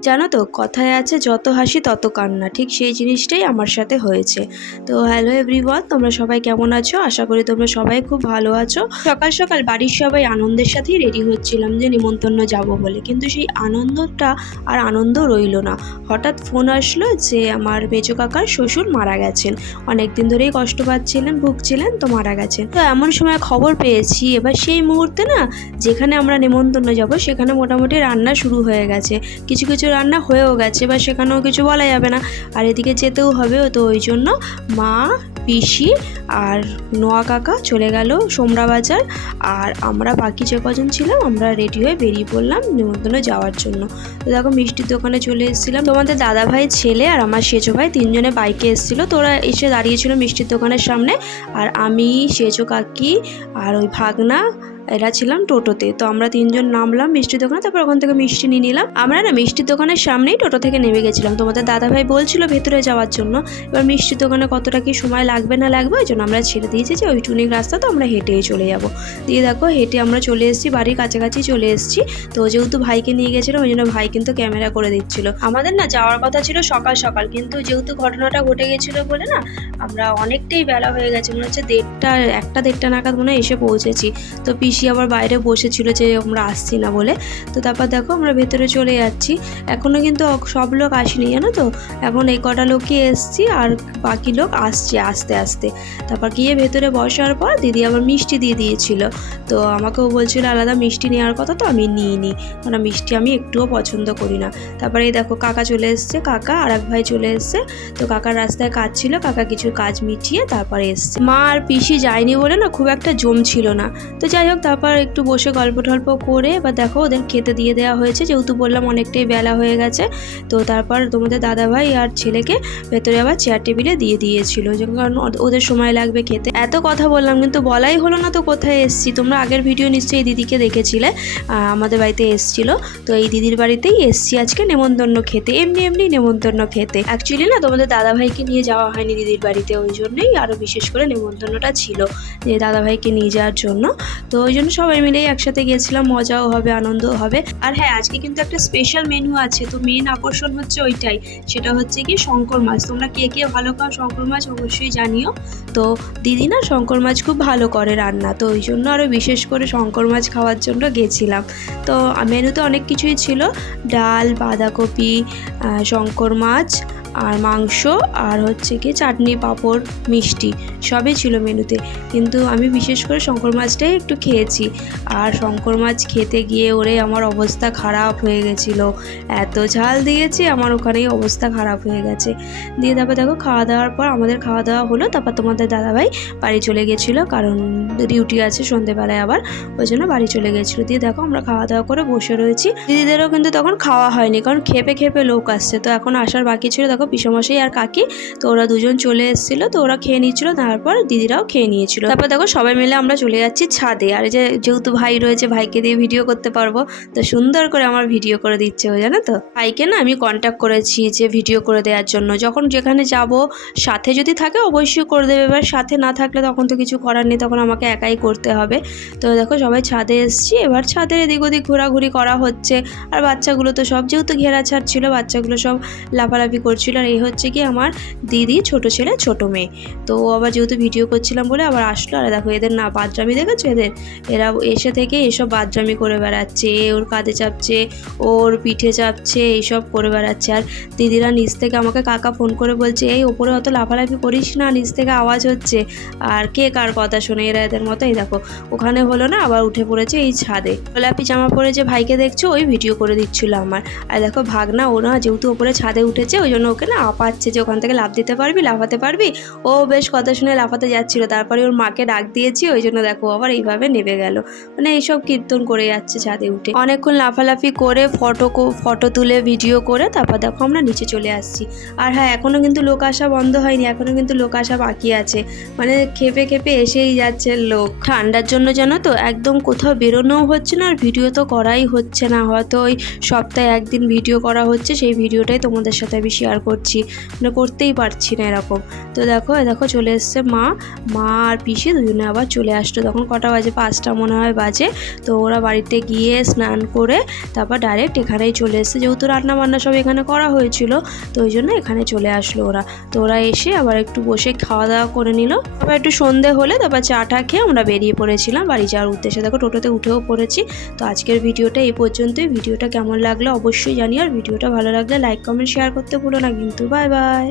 জানো তো কথায় আছে যত হাসি তত কান্না, ঠিক সেই জিনিসটাই আমার সাথে হয়েছে। তো হ্যালো এভরিওয়ান, তোমরা সবাই কেমন আছো? আশা করি তোমরা সবাই খুব ভালো আছো। সকাল সকাল বাড়ির সবাই আনন্দের সাথেই রেডি হচ্ছিলাম যে নিমন্ত্রণ যাব বলে, কিন্তু সেই আনন্দটা আর আনন্দ রইলো না। হঠাৎ ফোন আসলো যে আমার মেজো কাকার শ্বশুর মারা গেছেন, অনেকদিন ধরেই কষ্ট পাচ্ছিলেন, ভুগছিলেন, তো মারা গেছেন। তো এমন সময় খবর পেয়েছি, এবার সেই মুহূর্তে না যেখানে আমরা নিমন্ত্রণ যাব সেখানে মোটামুটি রান্না শুরু হয়ে গেছে, কিছু কিছু রান্না হয়েও গেছে, বা সেখানেও কিছু বলা যাবে না, আর এদিকে যেতেও হবে। তো ওই জন্য মা, পিসি আর নোয়া কাকা চলে গেল সোমরা বাজার, আর আমরা বাকি যে কজন ছিলাম আমরা রেডি হয়ে বেরিয়ে পড়লাম নিমন্ত্রণে যাওয়ার জন্য। তো দেখো মিষ্টির দোকানে চলে এসেছিলাম। তোমাদের দাদা ভাই, ছেলে আর আমার সেজো ভাই তিনজনে বাইকে এসেছিলো। তো ওরা এসে দাঁড়িয়েছিল মিষ্টির দোকানের সামনে, আর আমি, সেজো কাকি আর ওই ভাগনা এরা ছিলাম টোটোতে। তো আমরা তিনজন নামলাম মিষ্টির দোকানে, তারপর ওখান থেকে মিষ্টি নিয়ে নিলাম। আমরা না মিষ্টির দোকানের সামনেই টোটো থেকে নেমে গেছিলাম। তোমাদের দাদাভাই বলছিল ভেতরে যাওয়ার জন্য, এবার মিষ্টির দোকানে কতটা কি সময় লাগবে না লাগবে ওই জন্য আমরা ছেড়ে দিয়েছি যে ওই টুনিক রাস্তা, তো আমরা হেঁটেই চলে যাব। দিয়ে দেখো হেঁটে আমরা চলে এসেছি, বাড়ির কাছাকাছি চলে এসেছি। তো যেহেতু ভাইকে নিয়ে গেছিলো ওই জন্য ভাই কিন্তু ক্যামেরা করে দিচ্ছিল। আমাদের না যাওয়ার কথা ছিল সকাল সকাল, কিন্তু যেহেতু ঘটনাটা ঘটে গেছিলো বলে না আমরা অনেকটাই বেলা হয়ে গেছে, মনে হচ্ছে 1টা নাগাদ মনে হয় এসে পৌঁছেছি। তো পিসি আবার বাইরে বসেছিল যে আমরা আসছি না বলে। তো তারপর দেখো আমরা ভেতরে চলে যাচ্ছি, এখনও কিন্তু সব লোক আসেনি জানো তো, এখন এই কটা লোকই এসছি আর বাকি লোক আসছে আস্তে আস্তে। তারপর গিয়ে ভেতরে বসার পর দিদি আবার মিষ্টি দিয়ে দিয়েছিল। তো আমাকেও বলছিল আলাদা মিষ্টি নেওয়ার কথা, তো আমি নিইনি, কারণ মিষ্টি আমি একটুও পছন্দ করি না। তারপরে এই দেখো কাকা চলে এসছে, কাকা আর এক ভাই চলে এসছে। তো কাকার রাস্তায় কাজ ছিল, কাকা কিছু কাজ মিটিয়ে তারপরে এসছে। মা আর পিসি যায়নি বলে না খুব একটা জম ছিল না। তো যাই হোক তারপর একটু বসে গল্প টল্প করে এবার দেখো ওদের খেতে দিয়ে দেওয়া হয়েছে, যেহেতু বললাম অনেকটাই বেলা হয়ে গেছে। তো তারপর তোমাদের দাদাভাই আর ছেলেকে ভেতরে আবার চেয়ার টেবিলে দিয়ে দিয়েছিল, কারণ ওদের সময় লাগবে খেতে। এত কথা বললাম কিন্তু বলাই হলো না তো কোথায় এসছি। তোমরা আগের ভিডিও নিশ্চয়ই এই দিদিকে দেখেছিলে, আমাদের বাড়িতে এসছিল। তো এই দিদির বাড়িতেই এসছি আজকে নেমন্তন্ন খেতে, এমনি এমনি নেমন্তন্ন খেতে। অ্যাকচুয়ালি না তোমাদের দাদাভাইকে নিয়ে যাওয়া হয়নি দিদির বাড়িতে, ওই জন্যই আরও বিশেষ করে নেমন্তন্নটা ছিল যে দাদাভাইকে নিয়ে যাওয়ার জন্য। তো ওই জন্য সবাই মিলেই একসাথে গেছিলাম, মজাও হবে আনন্দও হবে। আর হ্যাঁ আজকে কিন্তু একটা স্পেশাল মেনু আছে, তো মেন আকর্ষণ হচ্ছে ওইটাই, সেটা হচ্ছে কি শঙ্কর মাছ। তোমরা কে কে ভালো খাও শঙ্কর মাছ অবশ্যই জানিও। তো দিদি না শঙ্কর মাছ খুব ভালো করে রান্না, তো ওই জন্য আরও বিশেষ করে শঙ্কর মাছ খাওয়ার জন্য গেছিলাম। তো মেনুতে অনেক কিছুই ছিল, ডাল, বাঁধাকপি, শঙ্কর মাছ আর মাংস, আর হচ্ছে কি চাটনি, পাঁপড়, মিষ্টি সবই ছিল মেনুতে। কিন্তু আমি বিশেষ করে শঙ্কর মাছটাই একটু খেয়েছি, আর শঙ্কর মাছ খেতে গিয়ে ওরে আমার অবস্থা খারাপ হয়ে গেছিলো, এত ঝাল দিয়েছে আমার ওখানেই অবস্থা খারাপ হয়ে গেছে। দিয়ে তারপর দেখো খাওয়া দাওয়ার পর আমাদের খাওয়া দাওয়া হলো, তারপর তোমাদের দাদাভাই বাড়ি চলে গেছিলো, কারণ ডিউটি আছে সন্ধেবেলায় আবার, ওই জন্য বাড়ি চলে গেছিলো। দিয়ে দেখো আমরা খাওয়া দাওয়া করে বসে রয়েছি, দিদিদেরও কিন্তু তখন খাওয়া হয়নি, কারণ খেপে খেপে লোক আসছে, তো এখন আসার বাকি ছিল। দেখো পিসমশাই আর কাকি, তো ওরা দুজন চলে এসেছিলো, তো ওরা খেয়ে নিচ্ছিলো, তারপর দিদিরাও খেয়ে নিয়েছিল। তারপর দেখো সবাই মিলে আমরা চলে যাচ্ছি ছাদে, আর যেহেতু ভাই রয়েছে ভাইকে দিয়ে ভিডিও করতে পারবো, তো সুন্দর করে আমার ভিডিও করে দিচ্ছে ও, জানো তো। ভাইকে না আমি কন্ট্যাক্ট করেছি যে ভিডিও করে দেওয়ার জন্য, যখন যেখানে যাব সাথে যদি থাকে অবশ্যই করে দেবে, এবার সাথে না থাকলে তখন তো কিছু করার নেই, তখন আমাকে একাই করতে হবে। তো দেখো সবাই ছাদে এসছি, এবার ছাদের এদিক ওদিক ঘোরাঘুরি করা হচ্ছে, আর বাচ্চাগুলো তো সব যেহেতু ঘেরা ছাড় ছিল বাচ্চাগুলো সব লাফালাফি করছিল। আর এই হচ্ছে কি আমার দিদি ছোট ছেলে ছোট মেয়ে, তো ও আবার যেহেতু ভিডিও করছিলাম বলে আবার আসলো। আর দেখো এদের না বাদরামি দেখেছো এরা এসে থেকে এসব বাদরামি করে বেড়াচ্ছে, ওর কাঁধে চাপছে, ওর পিঠে চাপছে, এইসব করে বেড়াচ্ছে। আর দিদিরা নিচ থেকে আমাকে কাকা ফোন করে বলছে এই ওপরে অত লাফালাফি করিস না, নিচ থেকে আওয়াজ হচ্ছে। আর কে কার কথা শুনে এরা এদের মতো। এই দেখো ওখানে হলো না, আবার উঠে পড়েছে এই ছাদে, গোলাপি জামা পরে যে ভাইকে দেখছো ওই ভিডিও করে দিচ্ছিল আমার। আর দেখো ভাগনা ও না যেহেতু ওপরে ছাদে উঠেছে ওই জন্য ওকে না আপাচ্ছে যে ওখান থেকে লাফ দিতে পারবি, লাফাতে পারবি। ও বেশ কথা শুনে লাফাতে যাচ্ছিল, তারপরে ওর মাকে ডাক দিয়েছি, ওই জন্য দেখো আবার এইভাবে নেমে গেল, মানে এইসব কীর্তন করে যাচ্ছে ছাদে উঠে। অনেকক্ষণ লাফালাফি করে ফটো তুলে ভিডিও করে তারপর দেখো আমরা নিচে চলে আসছি। আর হ্যাঁ এখনও কিন্তু লোক আসা বন্ধ হয়নি, এখনও কিন্তু লোক আসা বাকি আছে, মানে খেপে খেপে এসেই যাচ্ছে লোক। ঠান্ডার জন্য জানো তো একদম কোথাও বেরোনোও হচ্ছে না, আর ভিডিও তো করাই হচ্ছে না, হয়তো ওই সপ্তাহে একদিন ভিডিও করা হচ্ছে, সেই ভিডিওটাই তোমাদের সাথে আমি শেয়ার করছি। করছি, মানে করতেই পারছি না এরকম। তো দেখো চলে এসছে মা আর পিসি দুজনে আবার চলে আসলো। তখন কটা বাজে, 5টা মনে হয় বাজে। তো ওরা বাড়িতে গিয়ে স্নান করে তারপর ডাইরেক্ট এখানেই চলে এসছে, যেহেতু রান্না বান্না সব এখানে করা হয়েছিল, তো ওই জন্য এখানে চলে আসলো ওরা। তো ওরা এসে আবার একটু বসে খাওয়া দাওয়া করে নিল। আবার একটু সন্ধে হলে তারপর চা খেয়ে আমরা বেরিয়ে পড়েছিলাম বাড়ি যাওয়ার উদ্দেশ্যে। দেখো টোটোতে উঠেও পড়েছি। তো আজকের ভিডিওটা এই পর্যন্তই। ভিডিওটা কেমন লাগলো অবশ্যই জানিও, আর ভিডিওটা ভালো লাগলে লাইক কমেন্ট শেয়ার করতে ভুলো না কিন্তু। Bye bye.